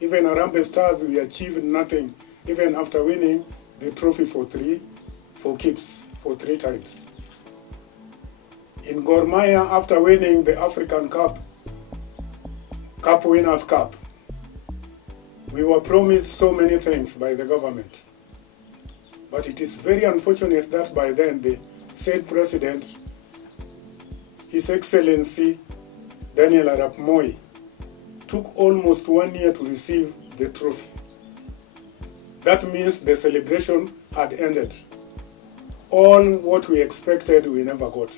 Even Harambee Stars, we achieved nothing, even after winning the trophy for 3 times. In Gor Mahia, after winning the African Cup Winners' Cup, we were promised so many things by the government. But it is very unfortunate that by then the said president, His Excellency Daniel Arap Moi, took almost 1 year to receive the trophy. That means the celebration had ended. All what we expected, we never got.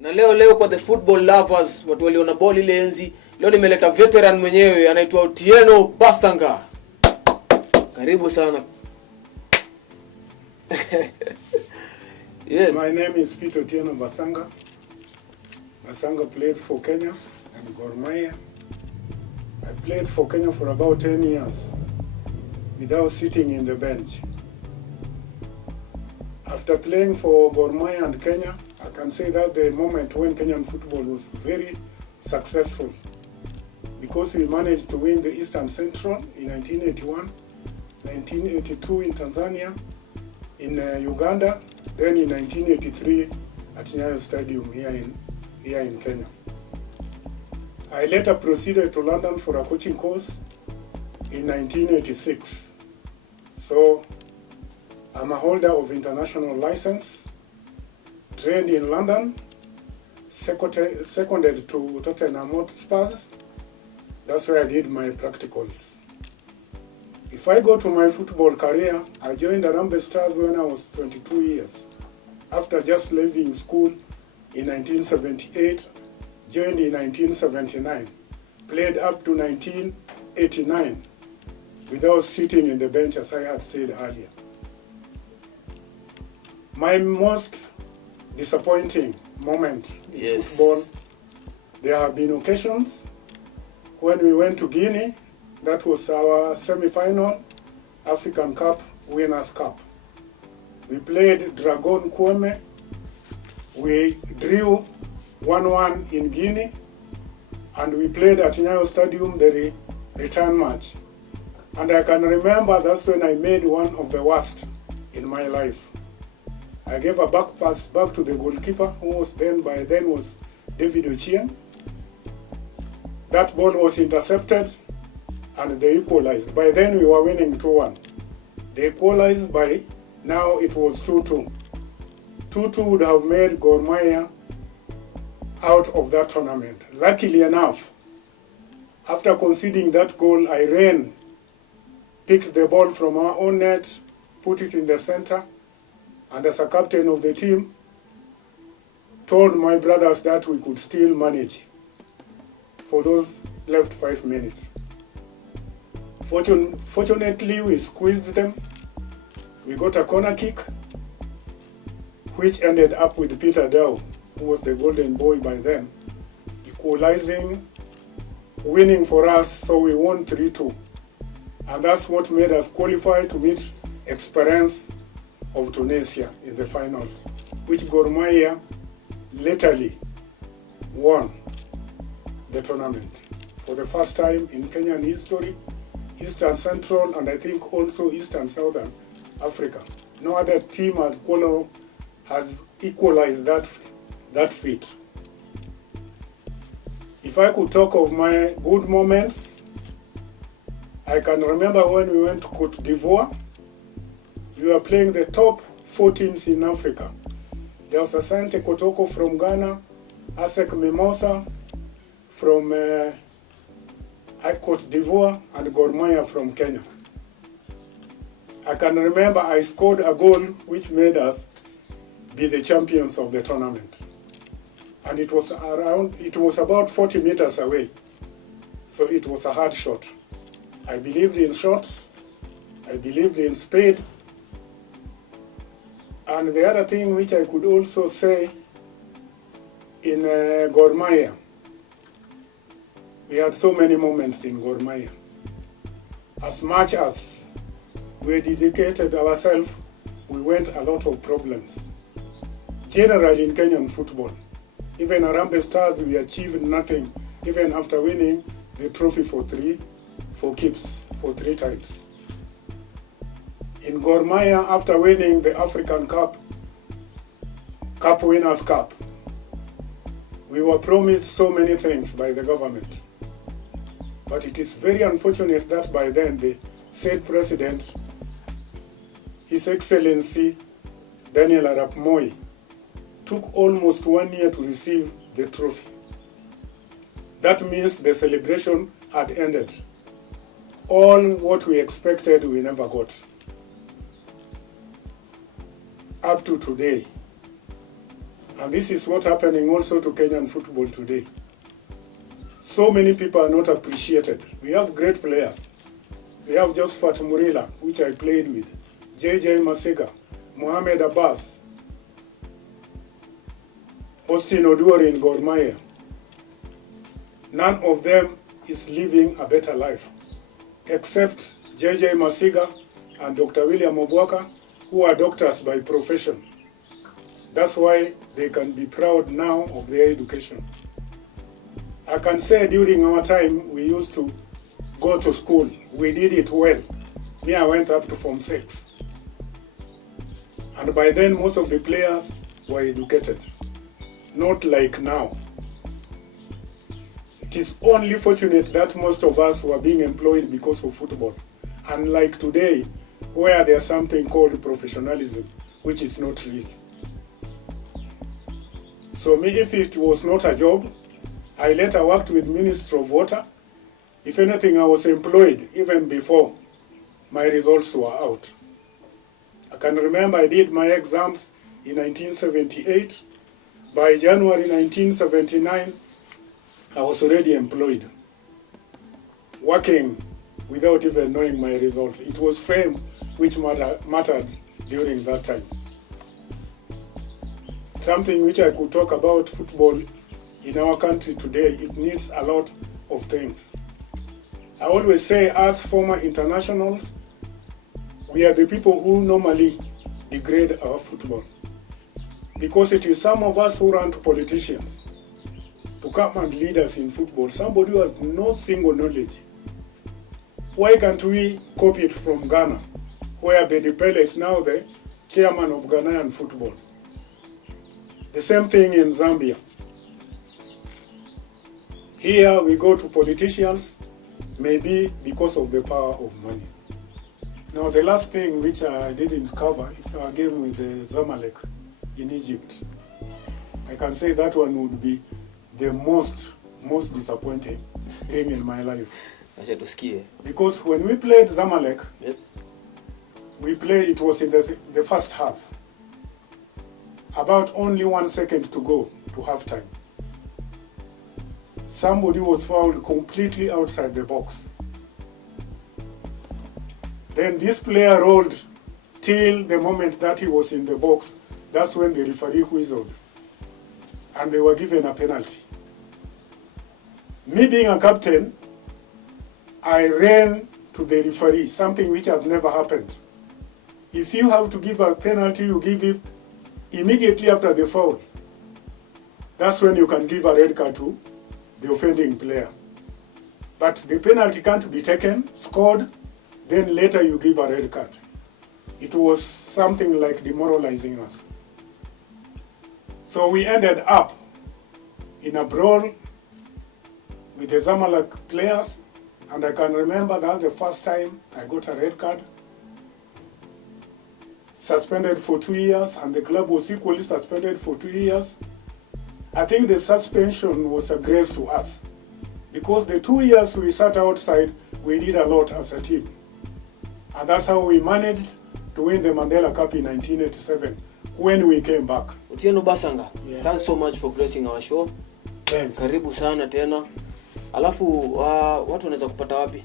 Na leo kwa the football lovers, watu waliona ball ile enzi, leo nimeleta veteran mwenyewe anaitwa Otieno Bassanga. Karibu sana. Yes. My name is Otieno Bassanga. Bassanga played for Kenya and Gor Mahia. I played for Kenya for about 10 years without sitting in the bench. After playing for Gor Mahia and Kenya, I can say that the moment when Kenyan football was very successful, because we managed to win the Eastern Central in 1981, 1982 in Tanzania, in Uganda, then in 1983 at Nyayo Stadium here in Kenya. I later proceeded to London for a coaching course in 1986. So I'm a holder of international license, trained in London, seconded to Tottenham Hotspurs. That's where I did my practicals. If I go to my football career, I joined Harambee Stars when I was 22 years. After just leaving school in 1978, joined in 1979, played up to 1989 without sitting in the bench, as I had said earlier. My most disappointing moment in football, there have been occasions when we went to Guinea. That was our semi-final African Cup Winners' Cup. We played Dragon Kwame. We drew 1-1 in Guinea, and we played at Nyayo Stadium the return match. And I can remember that's when I made one of the worst in my life. I gave a back pass back to the goalkeeper, who was by then was David Ochieng. That ball was intercepted, and they equalized. By then we were winning 2-1. They equalized by, now it was 2-2. 2-2 would have made Gor Mahia out of that tournament. Luckily enough, after conceding that goal, I ran, picked the ball from our own net, put it in the center, and as a captain of the team, told my brothers that we could still manage for those left 5 minutes. Fortunately, we squeezed them. We got a corner kick, which ended up with Peter Dow, who was the golden boy by then, equalizing, winning for us, so we won 3-2. And that's what made us qualify to meet Esperance of Tunisia in the finals, which Gor Mahia latterly won the tournament. For the first time in Kenyan history, Eastern Central, and I think also Eastern Southern Africa. No other team has equalized that feat. If I could talk of my good moments, I can remember when we went to Cote d'Ivoire. We were playing the top 4 teams in Africa. There was Asante Kotoko from Ghana, Asec Mimosa from Cote d'Ivoire, and Gor Mahia from Kenya. I can remember I scored a goal which made us be the champions of the tournament. And it was about 40 meters away. So it was a hard shot. I believed in shots, I believed in speed. And the other thing which I could also say in Gor Mahia, we had so many moments in Gor Mahia. As much as we dedicated ourselves, we went a lot of problems. Generally in Kenyan football, Even Harambee Stars, we achieved nothing, even after winning the trophy for 3 times. In Gor Mahia, after winning the African Cup Winners' Cup, we were promised so many things by the government. But it is very unfortunate that by then the said president, His Excellency Daniel Arap Moi, took almost 1 year to receive the trophy. That means the celebration had ended. All what we expected, we never got. Up to today. And this is what's happening also to Kenyan football today. So many people are not appreciated. We have great players. We have Josephat Murila, which I played with, JJ Masega, Mohamed Abbas, Austin Oduor in Gor Mahia. None of them is living a better life, except JJ Masiga and Dr. William Obwaka, who are doctors by profession. That's why they can be proud now of their education. I can say during our time, we used to go to school. We did it well. Me, I went up to Form 6. And by then, most of the players were educated. Not like now. It is only fortunate that most of us were being employed because of football. Unlike today, where there's something called professionalism, which is not real. So me, if it was not a job, I later worked with Ministry of Water. If anything, I was employed even before my results were out. I can remember I did my exams in 1978. By January 1979, I was already employed, working without even knowing my result. It was fame which mattered during that time. Something which I could talk about football in our country today, it needs a lot of things. I always say, as former internationals, we are the people who normally degrade our football. Because it is some of us who run to politicians to come and lead us in football. Somebody who has no single knowledge. Why can't we copy it from Ghana, where Bedipele is now the chairman of Ghanaian football? The same thing in Zambia. Here we go to politicians, maybe because of the power of money. Now the last thing which I didn't cover is our game with the Zamalek in Egypt. I can say that one would be the most disappointing thing in my life. Because when we played Zamalek, yes, it was in the first half. About only 1 second to go to halftime. Somebody was fouled completely outside the box. Then this player rolled till the moment that he was in the box. That's when the referee whistled. And they were given a penalty. Me being a captain, I ran to the referee, something which has never happened. If you have to give a penalty, you give it immediately after the foul. That's when you can give a red card to the offending player. But the penalty can't be taken, scored, then later you give a red card. It was something like demoralizing us. So we ended up in a brawl with the Zamalek players, and I can remember that the first time I got a red card, suspended for 2 years, and the club was equally suspended for 2 years. I think the suspension was a grace to us, because the 2 years we sat outside, we did a lot as a team. And that's how we managed to win the Mandela Cup in 1987, when we came back. Otieno Bassanga, yeah. Thanks so much for gracing our show. Thanks. Karibu sana tena. Alafu, watu wanaweza kupata wapi?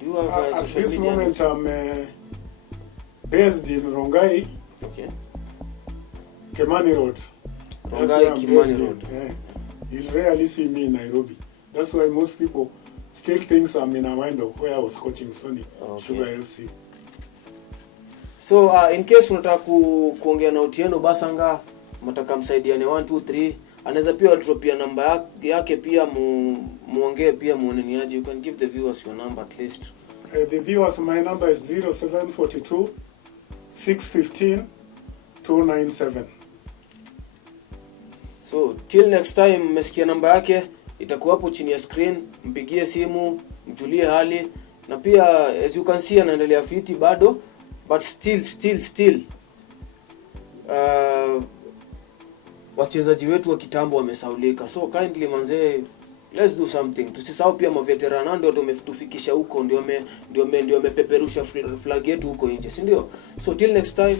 Do you have social media? At this moment, I'm based in Rongai. Okay. Kimani Road. Rongai, Kimani Road. Yeah. You'll rarely see me in Nairobi. That's why most people still think I'm in a window where I was coaching Sony, okay. Sugar FC. So, in case unataka kuongea na Otieno Bassanga, mtaka msaidiane 1 2 3, anaweza pia dropia namba yake pia muongee pia muoneniaje. You can give the viewers your number at least. The viewers, my number is 0742 615 297. So till next time, mmesikia namba yake, itakuwa hapo chini ya screen, mpigie simu, mjulie hali, na pia as you can see anaendelea fiti bado, but still wachezaji wetu wa kitambo wamesaulika. So kindly manze, let's do something. Tusisahau pia maveterana ndio tumefikisha huko, ndio wamepeperusha flag yetu huko nje, si ndio? So till next time.